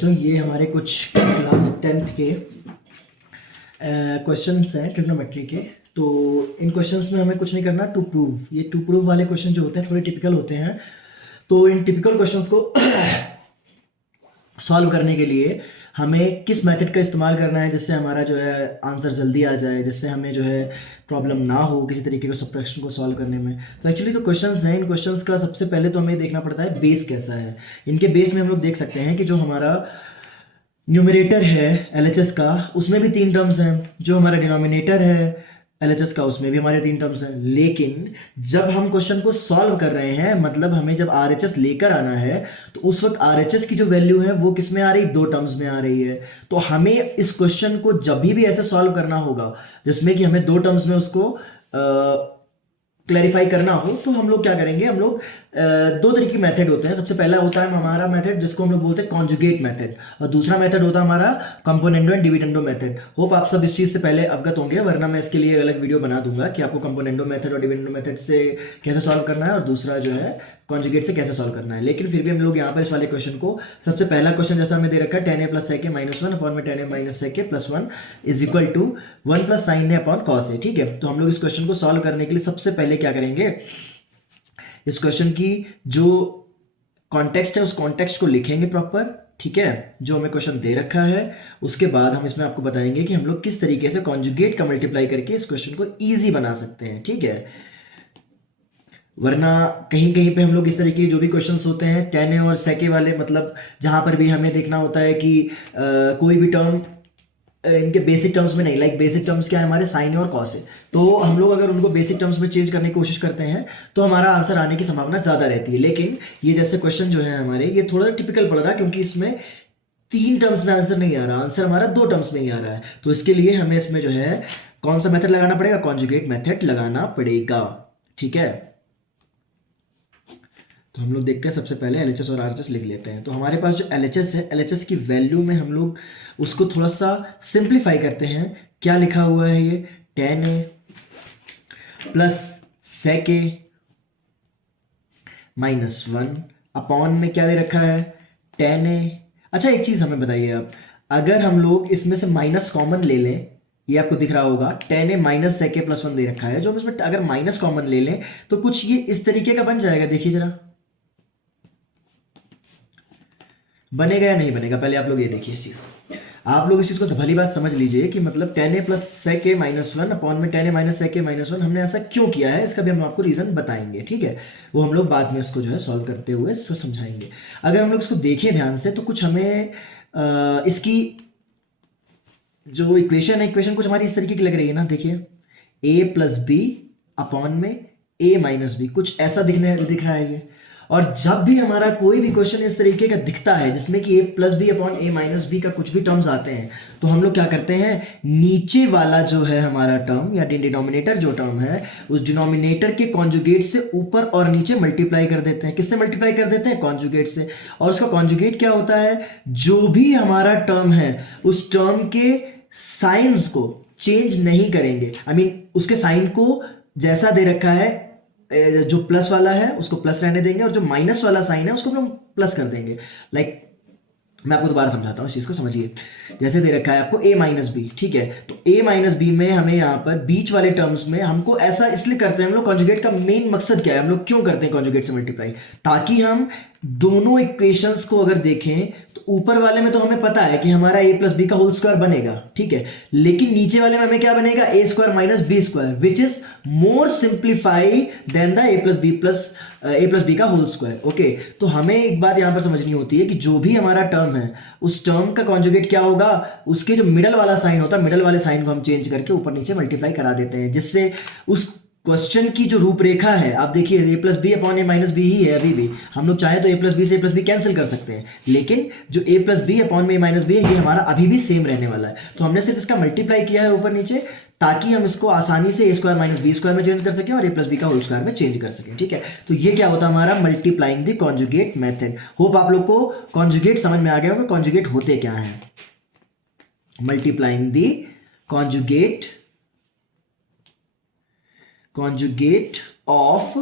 बच्चों, ये हमारे कुछ क्लास 10th के क्वेश्चंस हैं ट्रिग्नोमेट्री के। तो इन क्वेश्चंस में हमें कुछ नहीं करना, टू प्रूव। ये टू प्रूव वाले क्वेश्चन जो होते हैं थोड़े टिपिकल होते हैं। तो इन टिपिकल क्वेश्चंस को सॉल्व करने के लिए हमें किस मेथड का इस्तेमाल करना है जिससे हमारा जो है आंसर जल्दी आ जाए, जिससे हमें जो है प्रॉब्लम ना हो किसी तरीके का सब्ट्रैक्शन को सॉल्व करने में। तो एक्चुअली जो क्वेश्चंस हैं, इन क्वेश्चंस का सबसे पहले तो हमें देखना पड़ता है बेस कैसा है। इनके बेस में हम लोग देख सकते हैं कि जो हमारा न्यूमरेटर है एलएचएस का, उसमें भी 3 टर्म्स हैं। जो हमारा डिनोमिनेटर है एलएचएस का, उसमें भी हमारे 3 टर्म्स हैं। लेकिन जब हम क्वेश्चन को सॉल्व कर रहे हैं, मतलब हमें जब आरएचएस लेकर आना है, तो उस वक्त आरएचएस की जो वैल्यू है वो किस में आ रही, 2 टर्म्स में आ रही है। तो हमें इस क्वेश्चन को जब भी ऐसे सॉल्व करना होगा जिसमें कि हमें 2 टर्म्स में उसको क्लैरिफाई करना हो, तो हम लोग क्या करेंगे, हम लोग 2 तरीके के मेथड होते हैं। सबसे पहला होता है हमारा मेथड जिसको हम लोग बोलते हैं कॉन्जुगेट मेथड, और दूसरा मेथड होता है हमारा componendo and dividendo method. Hope आप सब इस चीज़ से पहले अवगत होंगे, वरना मैं इसके लिए अलग वीडियो बना दूंगा कि आपको कंपोनेंडो मेथड और डिविडेंडो मेथड से कैसे सॉल्व करना है और दूसरा जो है कॉन्जुगेट से कैसे सॉल्व करना है। लेकिन फिर भी हम लोग यहाँ पर इस वाले क्वेश्चन को, सबसे पहला क्वेश्चन जैसा हमें दे रखा है tan a plus sec a minus 1 upon में tan a minus sec a plus 1 is equal to 1 plus sin a upon cos a। ठीक है, तो हम लोग इस क्वेश्चन को सॉल्व करने के लिए सबसे पहले क्या करेंगे, इस क्वेश्चन की जो कॉन्टेक्स्ट है उस कॉन्टेक्स्ट को लिखेंगे प्रॉपर। ठीक है, जो हमें क्वेश्चन दे रखा है, उसके बाद हम इसमें आपको बताएंगे कि हम लोग किस तरीके से कॉन्जुगेट का मल्टीप्लाई करके इस क्वेश्चन को इजी बना सकते हैं। ठीक है, वरना कहीं कहीं पे हम लोग इस तरीके के जो भी क्वेश्चंस होते हैं tan a और sec a वाले, मतलब जहां पर भी हमें देखना होता है कि कोई भी टर्म इनके बेसिक टर्म्स में नहीं, लाइक बेसिक टर्म्स क्या है हमारे साइन और कॉस है, तो हम लोग अगर उनको बेसिक टर्म्स में चेंज करने की कोशिश करते हैं तो हमारा आंसर आने की संभावना ज़्यादा रहती है। लेकिन ये जैसे क्वेश्चन जो है हमारे, ये थोड़ा टिपिकल पड़ रहा है क्योंकि इसमें 3 टर्म्स में आंसर नहीं आ रहा, आंसर हमारा 2 टर्म्स में ही आ रहा है। तो इसके लिए हमें इसमें जो है कौन सा मेथड लगाना पड़ेगा, कॉन्जुगेट मेथड लगाना पड़ेगा। ठीक है, तो हम लोग देखते हैं, सबसे पहले एलएचएस और आरएचएस लिख लेते हैं। तो हमारे पास जो एलएचएस है, एलएचएस की वैल्यू में हम लोग उसको थोड़ा सा सिंप्लीफाई करते हैं। क्या लिखा हुआ है ये, tan a plus sec a minus 1 upon में क्या दे रखा है, tan a। अच्छा, एक चीज़ हमें बताइए आप, अगर हम लोग इसमें से माइनस कॉमन ले लें, ये आपको दिख रहा होगा tan a minus sec a plus 1 दे रखा है, जो हम इसमें अगर माइनस कॉमन ले लें तो कुछ ये इस तरीके का बन जाएगा। देखिए जरा, बनेगा या नहीं बनेगा, पहले आप लोग ये देखिए इस चीज़ को। आप लोग इस चीज़ को भली बात समझ लीजिए कि मतलब tan a plus sec a minus 1 upon में tan a minus sec a minus 1 हमने ऐसा क्यों किया है, इसका भी हम आपको रीज़न बताएंगे। ठीक है, वो हम लोग बाद में इसको जो है सॉल्व करते हुए इसको समझाएंगे। अगर हम लोग इसको देखें ध्यान से तो कुछ हमें इसकी जो इक्वेशन है, इक्वेशन कुछ हमारी इस तरीके की लग रही है ना। देखिए, a प्लस बी अपॉन में a माइनस बी, कुछ ऐसा दिख रहा है ये। और जब भी हमारा कोई भी क्वेश्चन इस तरीके का दिखता है जिसमें कि a plus B upon a minus B का कुछ भी टर्म्स आते हैं, तो हम लोग क्या करते हैं, नीचे वाला जो है हमारा टर्म या डिनोमिनेटर जो टर्म है, उस डिनोमिनेटर के कॉन्जुगेट से ऊपर और नीचे मल्टीप्लाई कर देते हैं। किससे मल्टीप्लाई कर देते हैं, कॉन्जुगेट से। और उसका कॉन्जुगेट क्या होता है, जो भी हमारा टर्म है उस टर्म के साइंस को चेंज नहीं करेंगे। आई मीन उसके साइन को जैसा दे रखा है, जो प्लस वाला है उसको प्लस रहने देंगे और जो माइनस वाला साइन है उसको हम प्लस कर देंगे। लाइक मैं आपको दोबारा समझाता हूँ, इस चीज़ को समझिए। जैसे दे रखा है आपको a माइनस बी, ठीक है, तो a माइनस बी में हमें यहाँ पर बीच वाले टर्म्स में हमको ऐसा इसलिए करते हैं हम लोग, कॉन्जुगेट का मेन मकसद क्या है, हम लोग क्यों करते हैं कॉन्जुगेट से मल्टीप्लाई, ताकि हम दोनों इक्वेशंस को अगर देखें तो ऊपर वाले में तो हमें पता है कि हमारा a प्लस बी का होल स्क्वायर बनेगा। ठीक है, लेकिन नीचे वाले में हमें क्या बनेगा, a square minus B square, which is more simplify than the a plus B का होल स्क्वायर। ओके, तो हमें एक बात यहाँ पर समझनी होती है कि जो भी हमारा टर्म है उस टर्म का कॉन्जुगेट क्या होगा, उसके जो मिडल वाला साइन होता है, मिडल वाले साइन को हम चेंज करके ऊपर नीचे मल्टीप्लाई करा देते हैं, जिससे उस क्वेश्चन की जो रूपरेखा है, आप देखिए a plus B upon A minus B ही है। अभी भी हम लोग चाहे तो a प्लस बी से a प्लस बी कैंसिल कर सकते हैं, लेकिन जो a प्लस बी अपॉन में ए माइनस बी है ये हमारा अभी भी सेम रहने वाला है। तो हमने सिर्फ इसका मल्टीप्लाई किया है ऊपर नीचे, ताकि हम इसको आसानी से a square minus B square में चेंज कर सकें और a प्लस बी का होल स्क्वायर में चेंज कर सकें। ठीक है, तो ये क्या होता है हमारा multiplying the conjugate method. Hope आप लोग को कॉन्जुगेट समझ में आ गया होगा, कॉन्जुगेट होते क्या है, multiplying the conjugate of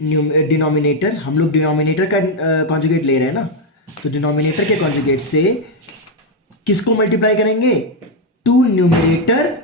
denominator. हम लोग डिनोमिनेटर का कॉन्जुगेट ले रहे हैं ना, तो डिनोमिनेटर के कॉन्जुगेट से किसको मल्टीप्लाई करेंगे? To numerator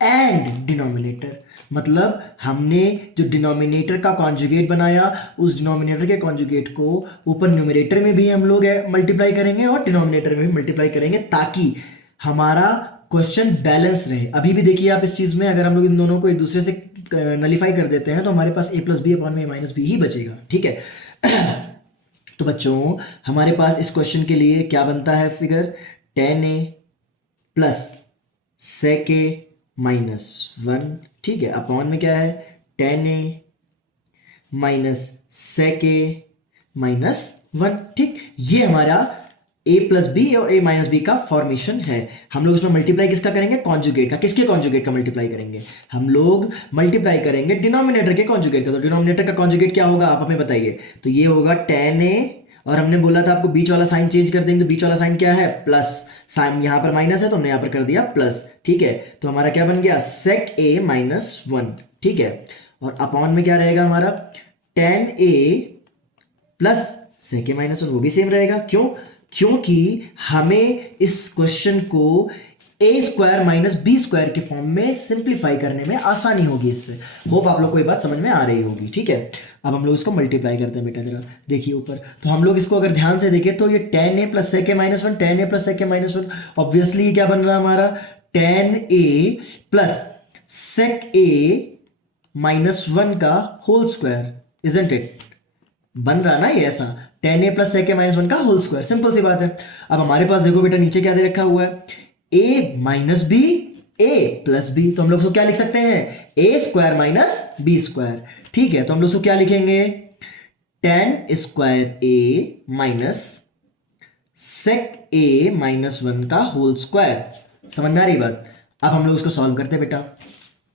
and denominator. मतलब हमने जो डिनोमिनेटर का कॉन्जुगेट बनाया, उस डिनोमिनेटर के कॉन्जुगेट को ऊपर न्यूमरेटर में भी हम लोग मल्टीप्लाई करेंगे और डिनोमिनेटर में भी मल्टीप्लाई करेंगे, ताकि हमारा क्वेश्चन बैलेंस रहे। अभी भी देखिए आप इस चीज में, अगर हम लोग इन दोनों को एक दूसरे से नलीफाई कर देते हैं तो हमारे पास a प्लस बी अपॉन में a माइनस बी ही बचेगा। ठीक है। तो बच्चों हमारे पास इस क्वेश्चन के लिए क्या बनता है figure? tan a plus sec a minus 1। ठीक है, अपॉन में क्या है? tan a minus sec a minus 1। ठीक, ये हमारा a प्लस बी और a माइनस बी का फॉर्मेशन है। हम लोग इसमें मल्टीप्लाई किसका करेंगे? कॉन्जुगेट का। किसके कॉन्जुगेट का मल्टीप्लाई करेंगे? हम लोग मल्टीप्लाई करेंगे डिनोमिनेटर के कॉन्जुगेट का। तो डिनोमिनेटर का कॉन्जुगेट क्या होगा, आप हमें बताइए। तो ये होगा tan a, और हमने बोला था आपको बीच वाला साइन चेंज कर देंगे, तो बीच वाला साइन क्या है? प्लस। साइन यहाँ पर माइनस है तो हमने यहाँ पर कर दिया प्लस। ठीक है, तो हमारा क्या बन गया? sec a minus 1। ठीक है, और अपॉन में क्या रहेगा हमारा? tan a plus sec a minus 1, वो भी सेम रहेगा। क्यों? क्योंकि हमें इस क्वेश्चन को a square minus B square के फॉर्म में सिंप्लीफाई करने में आसानी होगी इससे। होप आप लोग को ये बात समझ में आ रही होगी। ठीक है, अब हम लोग इसको मल्टीप्लाई करते हैं बेटा, जरा देखिए ऊपर। तो हम लोग इसको अगर ध्यान से देखें तो ये tan a plus sec a minus 1, tan a plus sec a minus 1, obviously क्या बन रहा है हमारा? tan a plus sec a minus 1 का होल स्क्वायर, इजंट इट? बन रहा ना ये ऐसा, tan a plus sec a minus 1 का होल स्क्वायर। सिंपल सी बात है। अब हमारे पास देखो बेटा नीचे क्या दे रखा हुआ है? a minus B, a plus B. तो हम लोग उसको क्या लिख सकते हैं? a square minus B square. ठीक है, तो हम लोग उसको क्या लिखेंगे? tan square a minus sec a minus 1 का होल स्क्वायर। समझ में आ रही बात? अब हम लोग उसको सॉल्व करते हैं बेटा।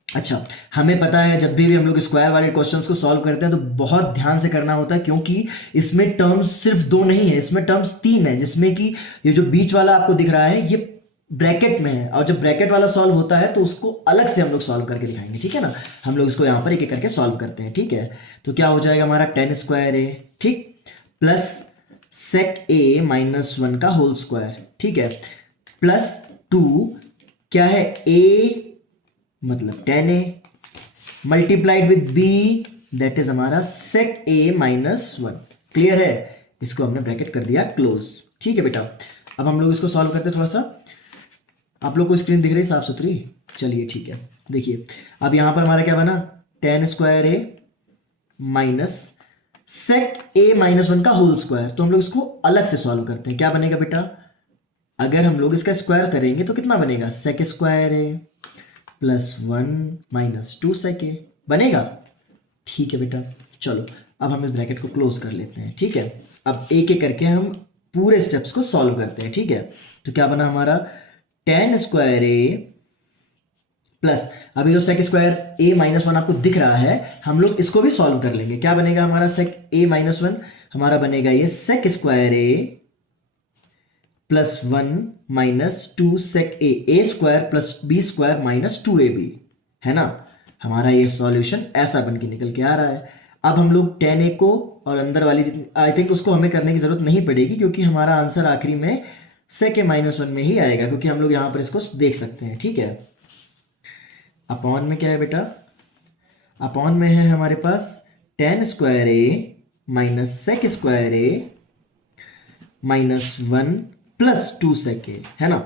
अच्छा, हमें पता है जब भी हम लोग स्क्वायर वाले क्वेश्चंस को सॉल्व करते हैं तो बहुत ध्यान से करना होता है, क्योंकि इसमें टर्म्स सिर्फ 2 नहीं है, इसमें टर्म्स 3 है। जिसमें कि ये जो बीच वाला आपको दिख रहा है ये ब्रैकेट में है, और जब ब्रैकेट वाला सॉल्व होता है तो उसको अलग से हम लोग सॉल्व करके दिखाएंगे। ठीक है ना, हम लोग इसको यहाँ पर एक एक करके सॉल्व करते हैं। ठीक है, तो क्या हो जाएगा हमारा? tan स्क्वायर a, ठीक, प्लस sec a माइनस 1 का होल स्क्वायर। ठीक है, प्लस 2 क्या है? a मतलब tan a multiplied with b, that is हमारा sec a माइनस 1। क्लियर है? इसको हमने ब्रैकेट कर दिया क्लोज। ठीक है बेटा, अब हम लोग इसको सॉल्व करते हैं। थोड़ा सा आप लोग को स्क्रीन दिख रही साफ सुथरी? चलिए ठीक है, देखिए अब यहां पर हमारा क्या बना? tan square a minus sec a minus 1 का होल स्क्वायर। तो हम लोग इसको अलग से सॉल्व करते हैं। क्या बनेगा बेटा? अगर हम लोग इसका स्क्वायर करेंगे तो कितना बनेगा? sec square a plus 1 minus 2 sec a बनेगा। ठीक है बेटा, चलो अब हम इस ब्रैकेट को क्लोज कर लेते हैं। ठीक है, अब एक एक करके हम पूरे स्टेप्स को सॉल्व करते हैं। ठीक है, तो क्या बना हमारा? tan स्क्वायर a प्लस, अभी जो sec स्क्वायर a माइनस 1 आपको दिख रहा है, हम लोग इसको भी सॉल्व कर लेंगे। क्या बनेगा हमारा? sec a माइनस 1 हमारा बनेगा ये sec square a plus 1 minus 2 sec a square plus B square minus 2ab, है ना। हमारा ये सॉल्यूशन ऐसा बन के निकल के आ रहा है। अब हम लोग tan a को और अंदर वाली आई थिंक उसको हमें करने की जरूरत नहीं पड़ेगी, क्योंकि हमारा आंसर आखिरी में sec a माइनस 1 में ही आएगा, क्योंकि हम लोग यहाँ पर इसको देख सकते हैं। ठीक है, अपॉन में क्या है बेटा? अपॉन में है हमारे पास tan square a minus sec square a minus 1 plus 2 sec a, है ना।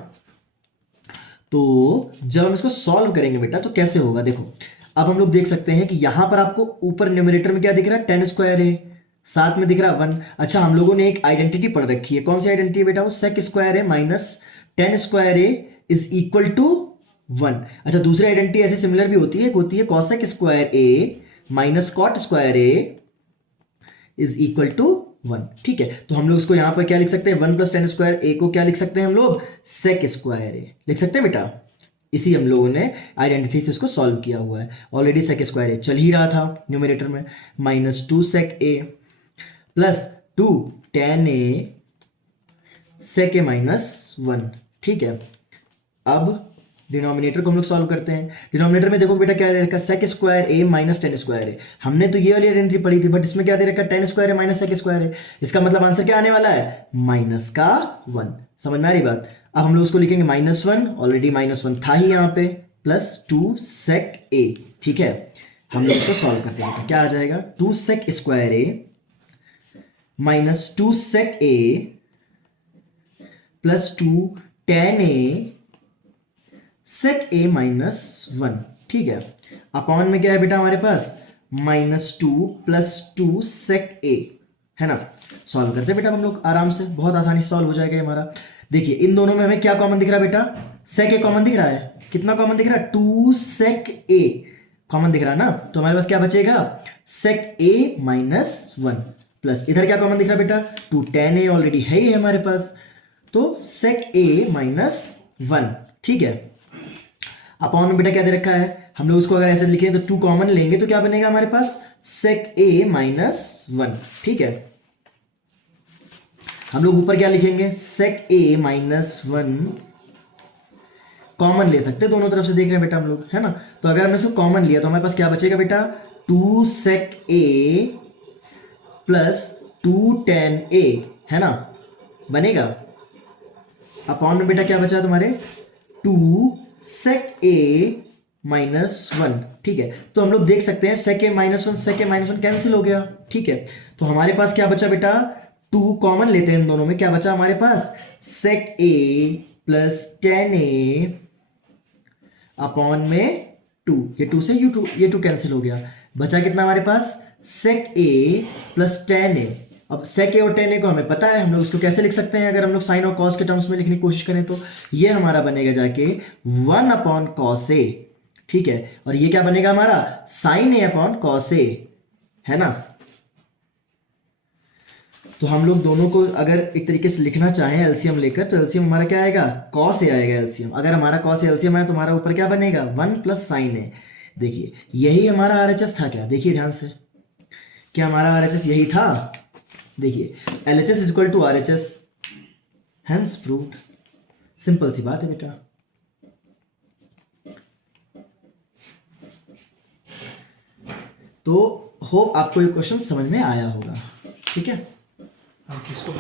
तो जब हम इसको सॉल्व करेंगे बेटा तो कैसे होगा? देखो अब हम लोग देख सकते हैं कि यहां पर आपको ऊपर न्यूमरेटर में क्या दिख रहा है? tan स्क्वायर a, साथ में दिख रहा है 1। अच्छा, हम लोगों ने एक आइडेंटिटी पढ़ रखी है। कौन सी आइडेंटिटी है बेटा? वो sec square a minus tan square a is equal to 1। अच्छा, दूसरी आइडेंटिटी ऐसे सिमिलर भी होती है, होती है cosec square a minus cot square a is equal to 1। ठीक है, तो हम लोग इसको यहां पर क्या लिख सकते हैं? 1 प्लस tan स्क्वायर a को क्या लिख सकते हैं हम लोग? sec स्क्वायर a लिख सकते हैं बेटा। इसी हम लोगों ने आइडेंटिटी से उसको सॉल्व किया हुआ है। ऑलरेडी sec स्क्वायर a चल ही रहा था न्यूमरेटर में, minus 2 sec a plus 2 tan a sec a minus 1। ठीक है, अब डिनोमिनेटर को हम लोग सॉल्व करते हैं। डिनोमिनेटर में देखो बेटा क्या दे रखा है, सेक square A minus ten square है। हमने तो ये वाली आइडेंटिटी पढ़ी थी, बट इसमें क्या दे रखा है, टेन स्क्वायर है माइनस सेक स्क्वायर है। इसका मतलब आंसर क्या आने वाला है, माइनस का वन। समझ में आ रही बात। अब हम लोग उसको लिखेंगे minus one, already minus one था ही यहाँ पे, प्लस टू सेक ए। ठीक है, हम लोग इसको सॉल्व करते हैं। क्या आ जाएगा, two sec square A minus two sec A plus two tan A sec A minus one. ठीक है, अपॉन में क्या है बेटा हमारे पास, minus two plus two sec A, है ना। सॉल्व करते हैं बेटा हम लोग आराम से, बहुत आसानी से सॉल्व हो जाएगा हमारा। देखिए इन दोनों में हमें क्या कॉमन दिख रहा है बेटा, सेक ए कॉमन दिख रहा है। कितना कॉमन दिख रहा है, टू सेक ए कॉमन दिख रहा है ना। तो हमारे पास क्या बचेगा, सेक ए माइनस वन, प्लस इधर क्या कॉमन दिख रहा है बेटा, टू टेन ए ऑलरेडी है ही हमारे पास, तो सेक ए माइनस वन। ठीक है, अपॉन में बेटा क्या दे रखा है, हम लोग उसको अगर ऐसे लिखें तो टू कॉमन लेंगे तो क्या बनेगा हमारे पास, सेक ए माइनस वन। ठीक है, हम लोग ऊपर क्या लिखेंगे, सेक ए माइनस वन कॉमन ले सकते हैं, दोनों तरफ से देख रहे हैं बेटा हम लोग, है ना। तो अगर हमने इसको कॉमन लिया तो हमारे पास क्या बचेगा बेटा, two sec A plus two tan A, है ना, बनेगा। अपॉन में बेटा क्या बचा तुम्हारे, two sec A minus one. ठीक है, तो हम लोग देख सकते हैं sec A minus one, sec A minus one cancel हो गया। ठीक है, तो हमारे पास क्या बचा बेटा, टू कॉमन लेते हैं इन दोनों में, क्या बचा हमारे पास, सेक A plus ten A upon में टू, ये टू से ये टू कैंसिल हो गया, बचा कितना हमारे पास, सेक ए प्लस टेन ए। अब सेक ए और टेन ए को हमें पता है, हम लोग इसको कैसे लिख सकते हैं, अगर हम लोग साइन और कॉस के टर्म्स में लिखने की कोशिश करें तो ये हमारा बनेगा जाके वन अपॉन कॉस ए। ठीक है, और ये क्या बनेगा हमारा, sign A upon cos A, है ना। तो हम लोग दोनों को अगर एक तरीके से लिखना चाहें एलसीएम लेकर, तो एलसीएम हमारा क्या आएगा, कॉस ए आएगा एलसीएम। अगर हमारा कॉस ए एलसीएम है तो हमारा ऊपर क्या बनेगा, वन प्लस साइन ए। देखिए यही हमारा आरएचएस था क्या, देखिए ध्यान से, क्या हमारा आरएचएस यही था। देखिए LHS is equal to RHS, hence proved. Simple सी बात है बेटा। तो होप आपको ये क्वेश्चन समझ में आया होगा। ठीक है, हम किसको